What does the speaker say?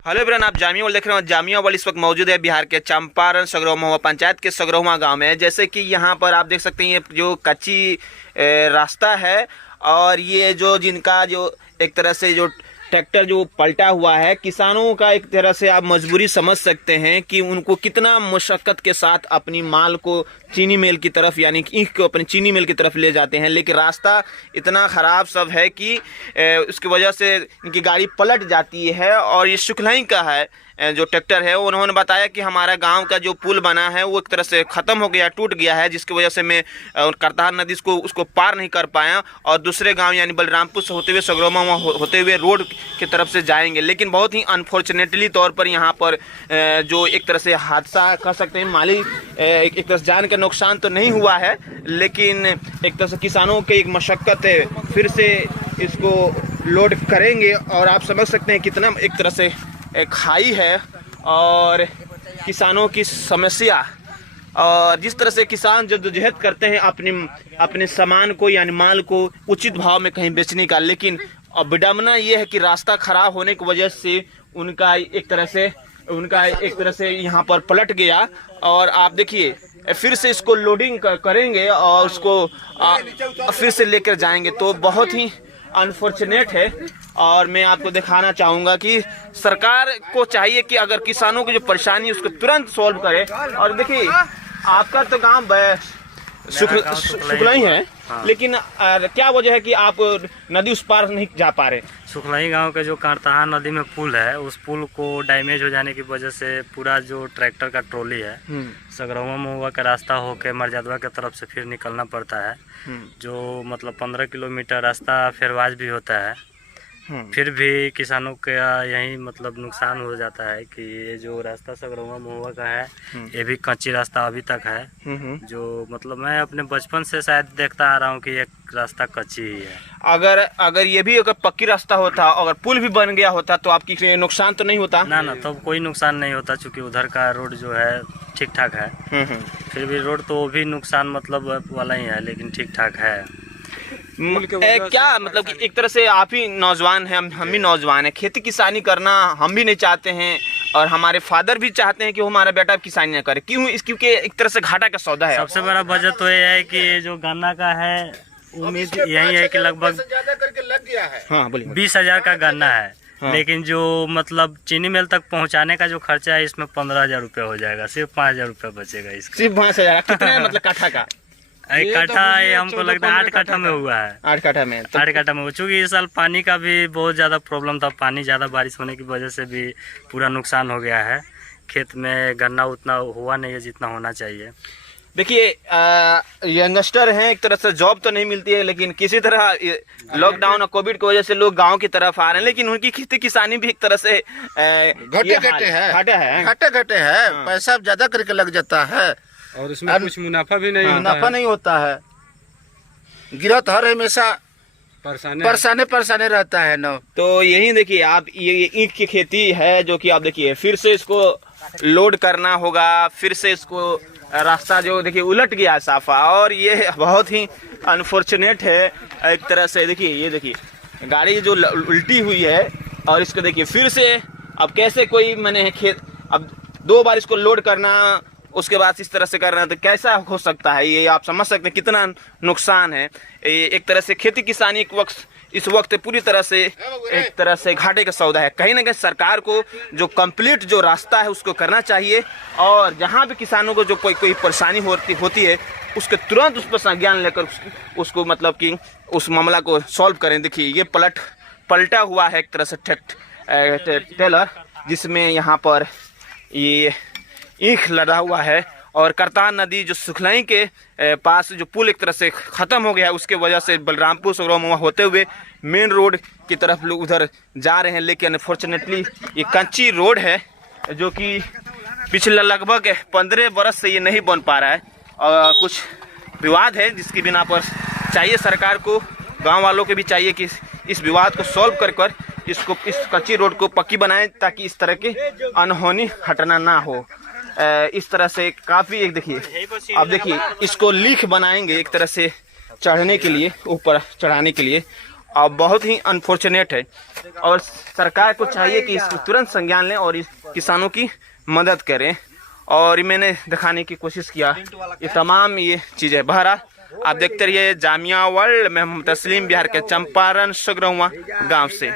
Hello everyone, आप Jamia world देख रहे हो। जामिया वर्ल्ड इस वक्त मौजूद है बिहार के चंपारण सगरौवा पंचायत के सगरौवा गांव में। जैसे कि यहाँ पर आप देख सकते हैं ये जो कच्ची रास्ता है और ये जो जिनका जो एक तरह से जो ट्रैक्टर जो पलटा हुआ है, किसानों का एक तरह से आप मजबूरी समझ सकते हैं कि उनको कितना मुशक्कत के साथ अपनी माल को चीनी मिल की तरफ यानी कि ईख को अपनी चीनी मिल की तरफ ले जाते हैं, लेकिन रास्ता इतना ख़राब सब है कि उसकी वजह से इनकी गाड़ी पलट जाती है। और ये शुक्लई का है जो ट्रैक्टर है, उन्होंने बताया कि हमारा गांव का जो पुल बना है वो एक तरह से ख़त्म हो गया, टूट गया है, जिसकी वजह से मैं करतार नदी को उसको पार नहीं कर पाया और दूसरे गांव यानी बलरामपुर से होते हुए सगरौवा होते हुए रोड की तरफ से जाएंगे। लेकिन बहुत ही अनफॉर्चुनेटली तौर पर यहाँ पर जो एक तरह से हादसा कह सकते हैं, माली एक तरह से जान का नुकसान तो नहीं हुआ है, लेकिन एक तरह से किसानों की एक मशक्क़त है, फिर से इसको लोड करेंगे। और आप समझ सकते हैं कितना एक तरह से खाई है और किसानों की समस्या, और जिस तरह से किसान जद्दोजहद करते हैं अपने सामान को यानी माल को उचित भाव में कहीं बेचने का, लेकिन विडंबना ये है कि रास्ता खराब होने की वजह से उनका एक तरह से यहाँ पर पलट गया। और आप देखिए फिर से इसको लोडिंग करेंगे और उसको फिर से लेकर जाएंगे, तो बहुत ही अनफॉर्चुनेट है। और मैं आपको दिखाना चाहूँगा कि सरकार को चाहिए कि अगर किसानों की जो परेशानी है उसको तुरंत सॉल्व करे। और देखिए आपका तो गांव शुक्लई है, हाँ। लेकिन क्या वजह है कि आप नदी उस पार नहीं जा पा रहे? शुक्लई गांव के जो करताहा नदी में पुल है, उस पुल को डैमेज हो जाने की वजह से पूरा जो ट्रैक्टर का ट्रॉली है सगरौवा महुआ का रास्ता होकर मरजादवा की तरफ से फिर निकलना पड़ता है, जो मतलब 15 किलोमीटर रास्ता फेरवाज भी होता है। फिर भी किसानों का यही मतलब नुकसान हो जाता है कि ये जो रास्ता सगरौवा महुआ का है ये भी कच्ची रास्ता अभी तक है, जो मतलब मैं अपने बचपन से शायद देखता आ रहा हूँ कि ये रास्ता कच्ची ही है। अगर ये भी अगर पक्की रास्ता होता, अगर पुल भी बन गया होता तो आपकी नुकसान तो नहीं होता? ना तब कोई नुकसान नहीं होता, चूँकि उधर का रोड जो है ठीक ठाक है। फिर भी रोड तो भी नुकसान मतलब वाला ही है, लेकिन ठीक ठाक है। क्या मतलब कि एक तरह से आप ही नौजवान हैं, हम भी नौजवान हैं, खेती किसानी करना हम भी नहीं चाहते हैं और हमारे फादर भी चाहते हैं कि वो हमारा बेटा किसानी ना करे। क्यों? क्योंकि एक तरह से घाटा का सौदा है। सबसे बड़ा वजह तो ये है कि जो गन्ना का है, उम्मीद यही है कि लगभग लग गया है। हाँ, 20,000 का गन्ना है, हाँ। लेकिन जो मतलब चीनी मिल तक पहुंचाने का जो खर्चा है इसमें 15,000 रुपये हो जाएगा, सिर्फ 5,000 रुपये बचेगा इसका। सिर्फ 5,000? कितना है मतलब काठा का? एक कट्ठा हमको लगता है 8 कट्ठा में हुआ है। 8 कट्ठा में 8 कट्ठा में। चूँकि इस साल पानी का भी बहुत ज़्यादा प्रॉब्लम था, पानी ज़्यादा बारिश होने की वजह से भी पूरा नुकसान हो गया है। खेत में गन्ना उतना हुआ नहीं है जितना होना चाहिए। देखिए यंगस्टर हैं, एक तरह से जॉब तो नहीं मिलती है, लेकिन किसी तरह लॉकडाउन और कोविड की वजह से लोग गांव की तरफ आ रहे हैं, लेकिन उनकी खेती किसानी भी एक तरह से घटे है। पैसा ज्यादा करके लग जाता है और उसमें कुछ मुनाफा भी नहीं होता है। गिरत हर हमेशा परेशानी रहता है ना। तो यही देखिए आप, ये ईख की खेती है जो कि आप देखिए फिर से इसको लोड करना होगा, फिर से इसको रास्ता जो देखिए उलट गया साफा, और ये बहुत ही अनफॉर्चुनेट है एक तरह से। देखिए ये देखिए गाड़ी जो उल्टी हुई है और इसको देखिए फिर से अब कैसे कोई मैंने खेत अब 2 बार इसको लोड करना, उसके बाद इस तरह से करना, तो कैसा हो सकता है? ये आप समझ सकते हैं कितना नुकसान है। एक तरह से खेती किसानी इस वक्त पूरी तरह से एक तरह से घाटे का सौदा है। कहीं ना कहीं सरकार को जो कंप्लीट जो रास्ता है उसको करना चाहिए, और जहां भी किसानों को जो कोई परेशानी होती है उसके तुरंत उस पर संज्ञान लेकर उसको मतलब कि उस मामला को सॉल्व करें। देखिए ये पलटा हुआ है एक तरह से टेलर, जिसमें यहाँ पर ये ईख लदा हुआ है, और करतार नदी जो शुक्लई के पास जो पुल एक तरह से ख़त्म हो गया है, उसके वजह से बलरामपुर सगरौवा होते हुए मेन रोड की तरफ लोग उधर जा रहे हैं। लेकिन अनफॉर्चुनेटली ये कच्ची रोड है जो कि पिछले लगभग 15 बरस से ये नहीं बन पा रहा है, और कुछ विवाद है जिसकी बिना पर चाहिए सरकार को, गाँव वालों के भी चाहिए कि इस विवाद को सॉल्व कर इस कच्ची रोड को पक्की बनाएं, ताकि इस तरह की अनहोनी घटना ना हो। इस तरह से काफ़ी एक देखिए अब देखिए इसको लीख बनाएंगे एक तरह से चढ़ने के लिए, ऊपर चढ़ाने के लिए, और बहुत ही अनफॉर्चुनेट है। और सरकार को चाहिए कि इसको तुरंत संज्ञान लें और इस किसानों की मदद करें। और मैंने दिखाने की कोशिश किया ये तमाम ये चीज़ें। बहरहाल आप देखते रहिए जामिया वर्ल्ड में। हम तस्लीम, बिहार के चंपारण सगरहुआ गांव से।